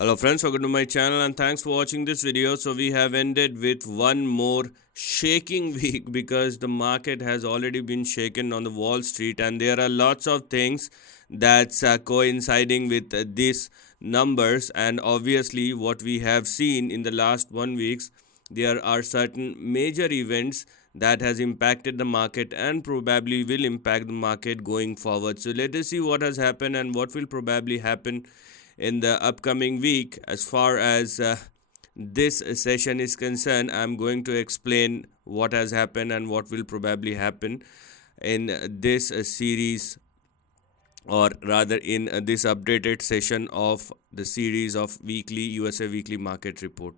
Hello friends, welcome to my channel and thanks for watching this video. So we have ended with one more shaking week because the market has already been shaken on the Wall Street, and there are lots of things that's coinciding with these numbers. And obviously what we have seen in the last 1 weeks, there are certain major events that has impacted the market and probably will impact the market going forward. So let us see what has happened and what will probably happen in the upcoming week. As far as this session is concerned, I'm going to explain what has happened and what will probably happen in this series, or rather in this updated session of the series of weekly USA Weekly Market Report.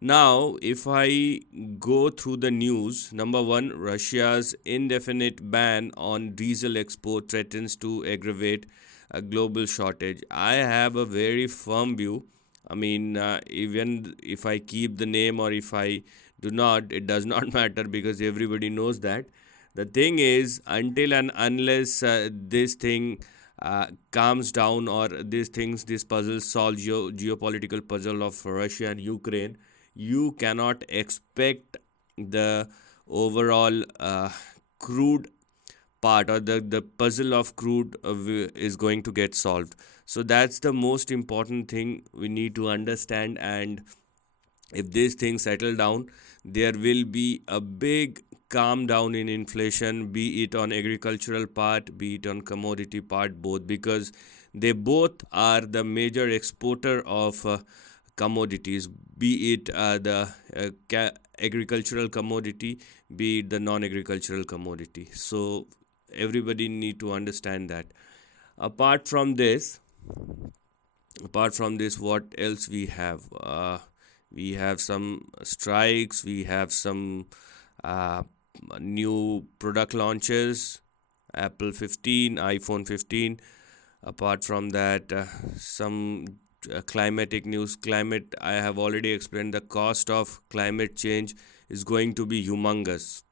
Now, if I go through the news, number one, Russia's indefinite ban on diesel export threatens to aggravate a global shortage. I have a very firm view. Even if I keep the name or if I do not, it does not matter because everybody knows that. The thing is, until and unless this thing calms down, or this puzzle solves geopolitical puzzle of Russia and Ukraine, you cannot expect the overall crude part, or the puzzle of crude is going to get solved. So that's the most important thing we need to understand. And if these things settle down, there will be a big calm down in inflation, be it on agricultural part, be it on commodity part, both, because they both are the major exporter of commodities, be it agricultural commodity, be it the non-agricultural commodity. So everybody need to understand that. Apart from this, what else we have? We have some strikes, we have some uh, new product launches, Apple 15, iPhone 15. Apart from that, some climatic news. Climate, I have already explained, the cost of climate change is going to be humongous.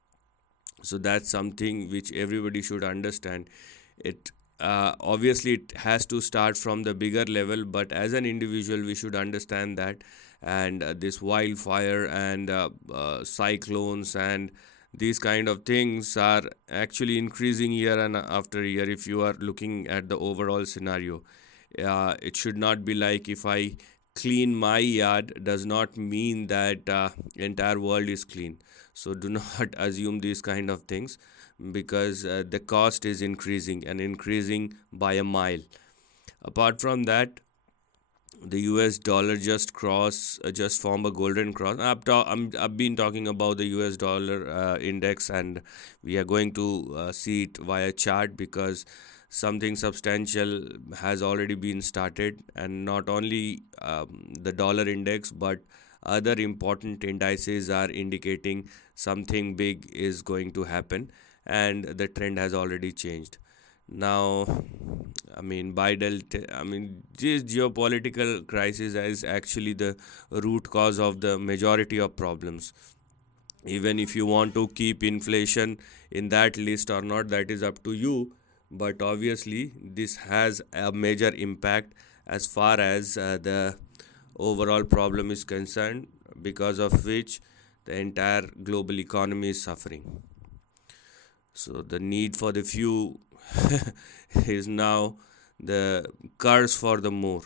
So that's something which everybody should understand. It obviously it has to start from the bigger level, but as an individual we should understand that. And this wildfire and cyclones and these kind of things are actually increasing year and after year. If you are looking at the overall scenario, it should not be like if I clean my yard does not mean that entire world is clean. So do not assume these kind of things, because the cost is increasing and increasing by a mile. Apart from that, the US dollar just formed a golden cross. I've been talking about the US dollar index, and we are going to see it via chart, because something substantial has already been started. And not only the dollar index, but other important indices are indicating something big is going to happen, and the trend has already changed. Now, this geopolitical crisis is actually the root cause of the majority of problems. Even if you want to keep inflation in that list or not, that is up to you. But obviously, this has a major impact as far as the overall problem is concerned, because of which the entire global economy is suffering. So the need for the few is now the curse for the more.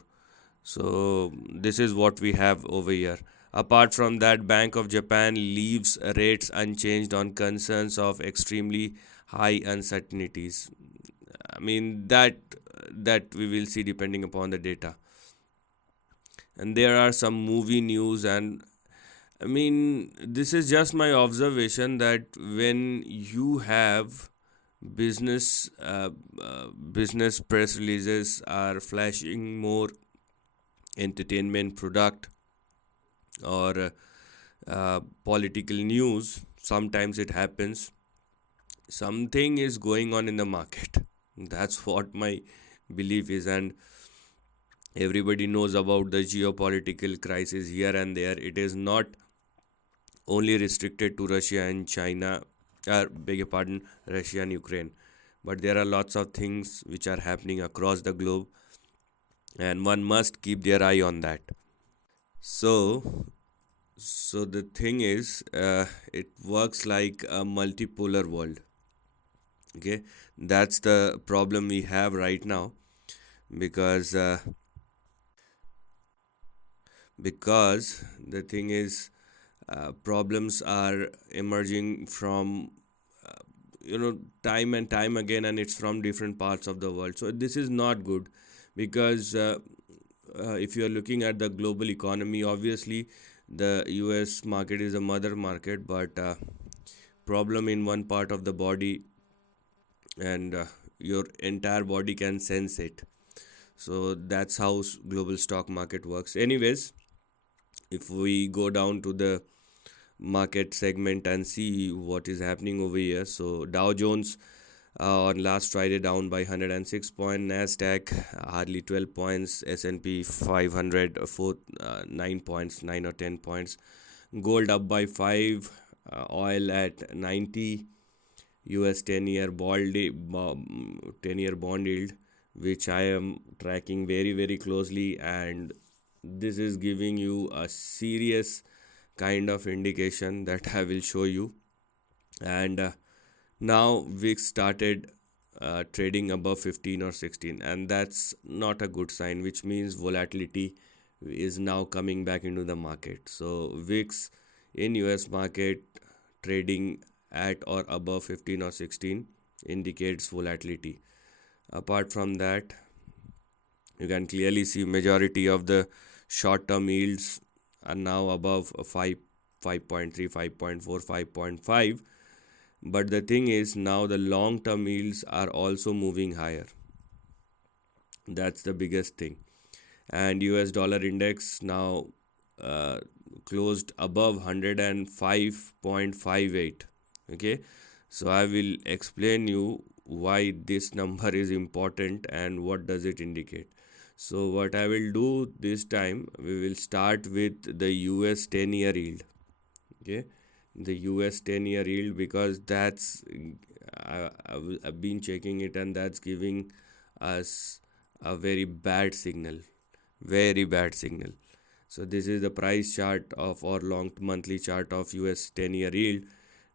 So this is what we have over here. Apart from that, Bank of Japan leaves rates unchanged on concerns of extremely high uncertainties. That we will see depending upon the data. And there are some movie news, and this is just my observation that when you have business press releases are flashing more entertainment product, or political news, sometimes it happens something is going on in the market. That's what my belief is. And everybody knows about the geopolitical crisis here and there. It is not only restricted to Russia and China, beg your pardon, Russia and Ukraine, but there are lots of things which are happening across the globe, and one must keep their eye on that. So, so the thing is, it works like a multipolar world. Okay, that's the problem we have right now because because the thing is, problems are emerging from time and time again, and it's from different parts of the world. So this is not good because if you are looking at the global economy, obviously the US market is a mother market, but problem in one part of the body, and your entire body can sense it. So that's how global stock market works. Anyways, if we go down to the market segment and see what is happening over here. So Dow Jones on last Friday down by 106 points, Nasdaq hardly 12 points, S&P 500 9 points, 9 or 10 points, gold up by 5, oil at 90, US 10 year bond yield, which I am tracking very very closely, and this is giving you a serious kind of indication that I will show you. And now VIX started trading above 15 or 16, and that's not a good sign, which means volatility is now coming back into the market. So VIX in US market trading at or above 15 or 16 indicates volatility. Apart from that, you can clearly see majority of the short term yields are now above 5, 5.3, 5.4, 5.5. But the thing is, now the long term yields are also moving higher. That's the biggest thing. And US dollar index now uh, closed above 105.58. Okay, so I will explain you why this number is important and what does it indicate. So what I will do this time, we will start with the US 10-year yield. Okay, the US 10-year yield, because that's I've been checking it, and that's giving us a very bad signal, very bad signal. So this is the price chart of or long monthly chart of US 10-year yield.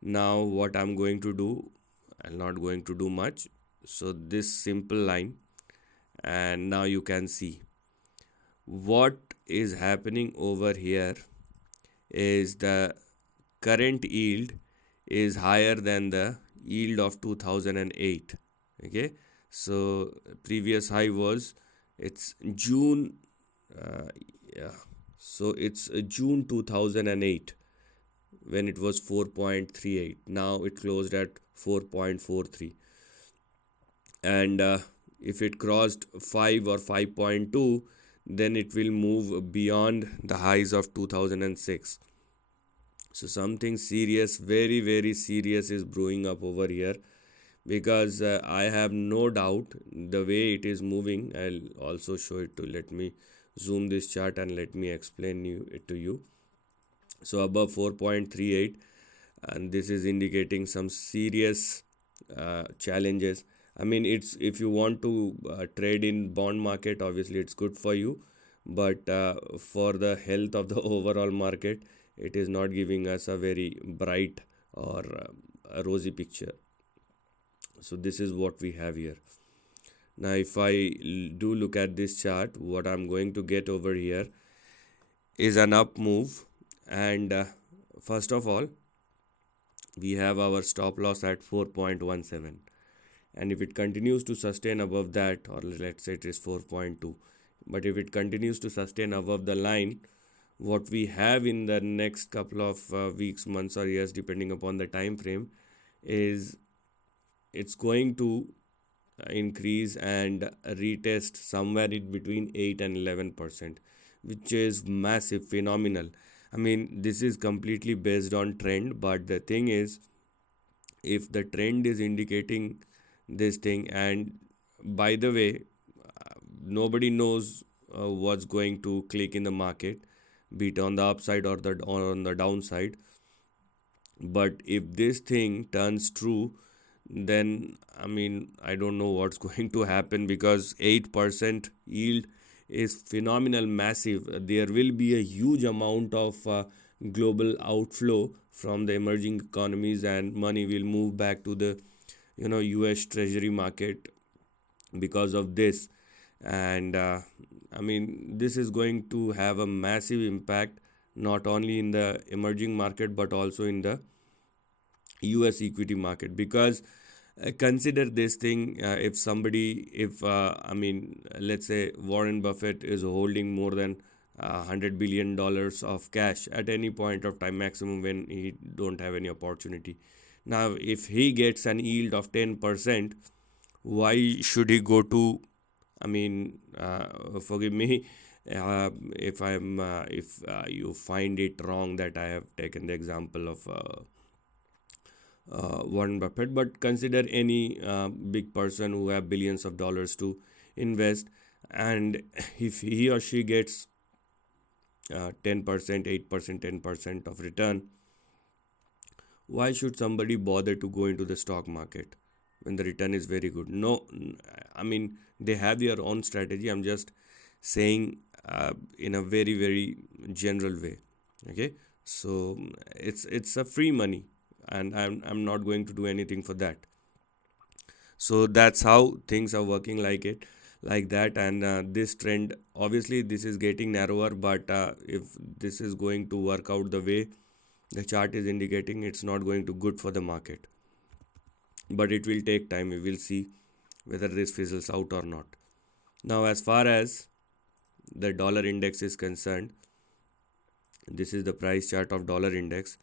Now what I'm going to do, I'm not going to do much. So this simple line, and now you can see what is happening over here is the current yield is higher than the yield of 2008. Okay, so previous high was, it's June, uh, yeah, so it's June 2008 when it was 4.38. Now it closed at 4.43, and if it crossed 5 or 5.2, then it will move beyond the highs of 2006. So something serious, very very serious is brewing up over here, because I have no doubt the way it is moving. I'll also show it to, let me zoom this chart and let me explain it to you. So above 4.38, and this is indicating some serious challenges. I mean, it's, if you want to trade in bond market, obviously it's good for you, but for the health of the overall market, it is not giving us a very bright or a rosy picture. So this is what we have here. Now if I do look at this chart, what I'm going to get over here is an up move, and first of all, we have our stop loss at 4.17, and if it continues to sustain above that, or let's say it is 4.2, but if it continues to sustain above the line, what we have in the next couple of weeks, months or years, depending upon the time frame, is it's going to increase and retest somewhere in between 8 and 11%, which is massive, phenomenal. I mean, this is completely based on trend, but the thing is, if the trend is indicating this thing, and by the way, nobody knows what's going to click in the market, be it on the upside or on the downside. But if this thing turns true, then I mean, I don't know what's going to happen, because 8% yield is phenomenal, massive. There will be a huge amount of global outflow from the emerging economies, and money will move back to the US treasury market because of this. And this is going to have a massive impact not only in the emerging market but also in the US equity market. Because consider this thing, if somebody, if let's say Warren Buffett is holding more than $100 billion of cash at any point of time, maximum when he don't have any opportunity. Now if he gets an yield of 10%, why should he go to, forgive me if you find it wrong that I have taken the example of Warren Buffett, but consider any big person who have billions of dollars to invest, and if he or she gets 10%, 8%, 10% of return, why should somebody bother to go into the stock market when the return is very good? No, they have their own strategy. I'm just saying in a very, very general way. Okay, so it's a free money, and I'm not going to do anything for that. So that's how things are working like that. And this trend, obviously this is getting narrower, but if this is going to work out the way the chart is indicating, it's not going to good for the market, but it will take time. We will see whether this fizzles out or not. Now as far as the dollar index is concerned, this is the price chart of dollar index,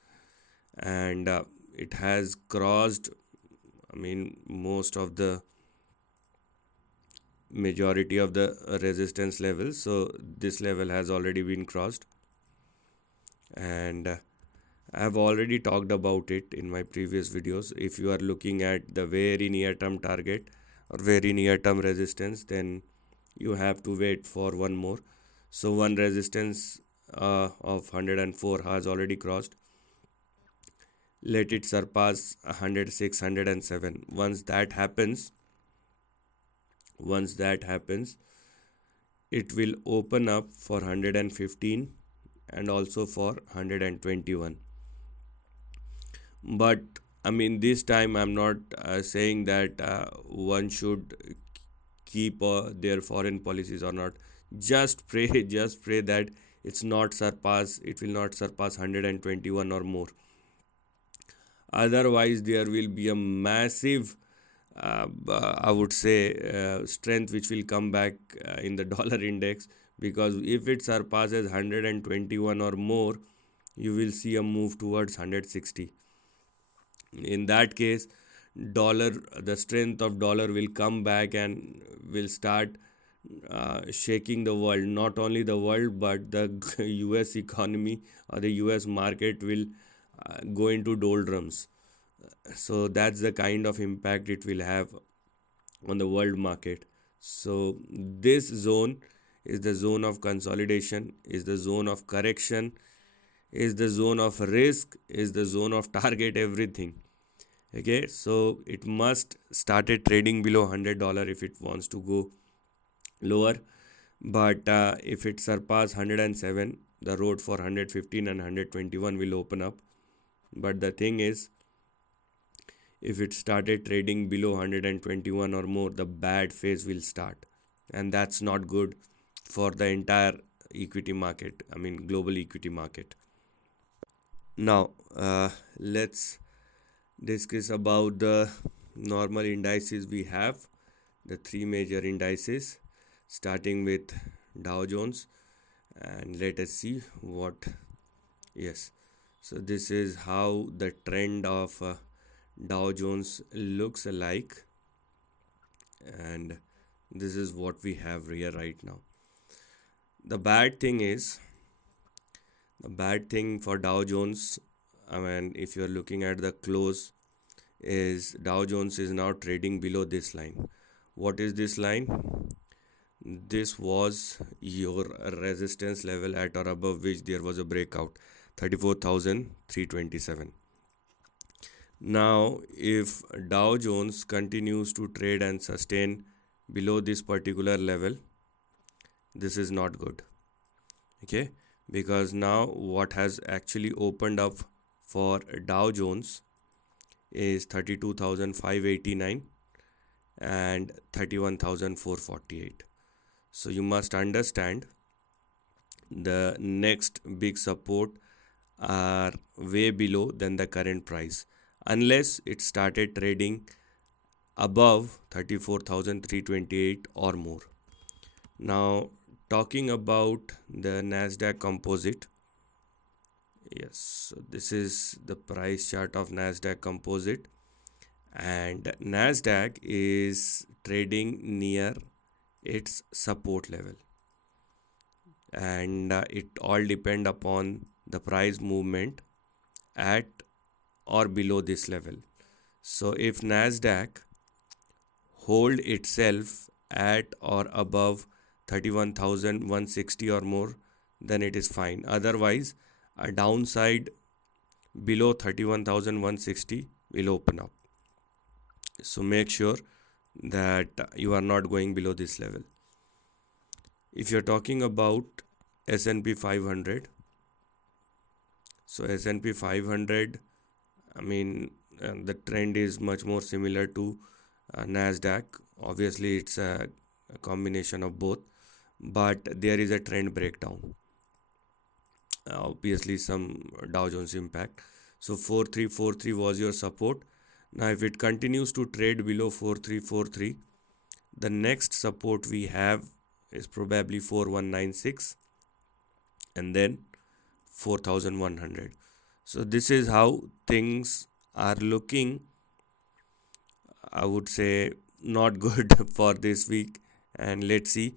and it has crossed most of the majority of the resistance levels. So this level has already been crossed, and I've already talked about it in my previous videos. If you are looking at the very near term target or very near term resistance, then you have to wait for one more. So one resistance of 104 has already crossed. Let it surpass 106, 107. Once that happens, it will open up for 115 and also for 121. But this time I'm not saying that one should keep their foreign policies or not. Just pray that it will not surpass 121 or more. Otherwise there will be a massive I would say strength which will come back in the dollar index, because if it surpasses 121 or more, you will see a move towards 160. In that case, the strength of dollar will come back and will start shaking the world. Not only the world, but the US economy or the US market will go into doldrums. So that's the kind of impact it will have on the world market. So this zone is the zone of consolidation, is the zone of correction, is the zone of risk, is the zone of target everything. Okay, so it must started trading below $100 if it wants to go lower. But if it surpass 107, the road for 115 and 121 will open up. But the thing is, if it started trading below 121 or more, the bad phase will start, and that's not good for the entire equity market, global equity market. Now let's discuss about the normal indices we have, the three major indices, starting with Dow Jones, and let us see what. Yes, so this is how the trend of Dow Jones looks like, and this is what we have here right now. The bad thing for Dow Jones, if you're looking at the close, is Dow Jones is now trading below this line. What is this line? This was your resistance level at or above which there was a breakout, 34,327. Now if Dow Jones continues to trade and sustain below this particular level, this is not good. Okay, because now what has actually opened up for Dow Jones is 32,589 and 31,448. So you must understand the next big support are way below than the current price, unless it started trading above 34,328 or more. Now, talking about the Nasdaq Composite, yes, so this is the price chart of Nasdaq Composite, and Nasdaq is trading near its support level, and it all depend upon the price movement at or below this level. So if Nasdaq hold itself at or above 31,160 or more, then it is fine. Otherwise, a downside below 31,160 will open up. So make sure that you are not going below this level. If you're talking about S&P 500, so S&P 500, the trend is much more similar to Nasdaq. Obviously, it's a combination of both, but there is a trend breakdown. Obviously, some Dow Jones impact. So 4343 was your support. Now, if it continues to trade below 4343, the next support we have is probably 4196 and then 4100. So this is how things are looking, I would say, not good for this week. And let's see,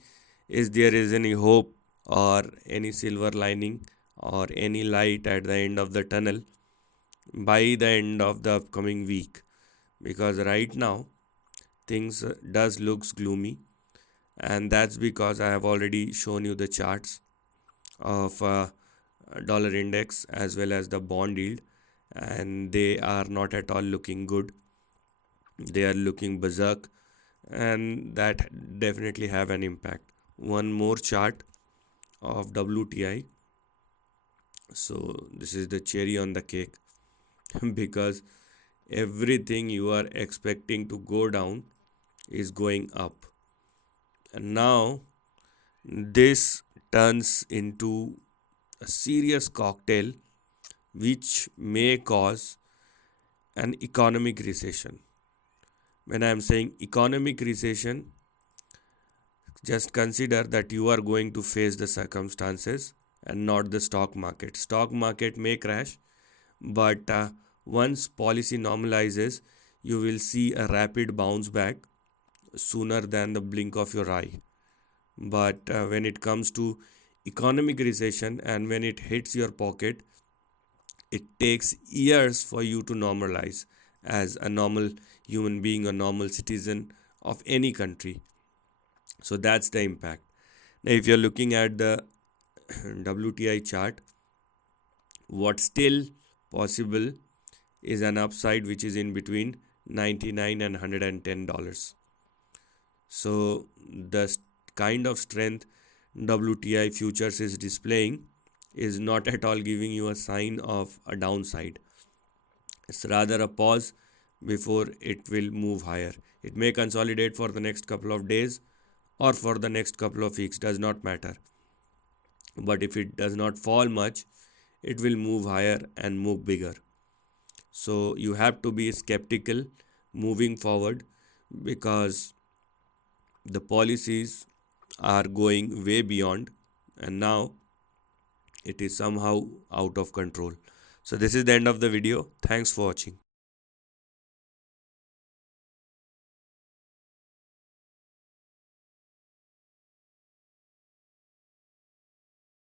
is there is any hope or any silver lining or any light at the end of the tunnel by the end of the upcoming week, because right now things does looks gloomy, and that's because I have already shown you the charts of dollar index as well as the bond yield, and they are not at all looking good. They are looking berserk, and that definitely have an impact. One more chart of WTI. So this is the cherry on the cake because everything you are expecting to go down is going up, and now this turns into a serious cocktail which may cause an economic recession. When I am saying economic recession, just consider that you are going to face the circumstances and not the stock market. Stock market may crash, but once policy normalizes, you will see a rapid bounce back sooner than the blink of your eye. But when it comes to economic recession and when it hits your pocket, it takes years for you to normalize as a normal human being, a normal citizen of any country. So that's the impact. Now, if you're looking at the WTI chart, what's still possible is an upside which is in between $99 and $110. So the kind of strength WTI futures is displaying is not at all giving you a sign of a downside. It's rather a pause before it will move higher. It may consolidate for the next couple of days or for the next couple of weeks, does not matter. But if it does not fall much, it will move higher and move bigger. So you have to be skeptical moving forward, because the policies are going way beyond, and now it is somehow out of control. So this is the end of the video. Thanks for watching.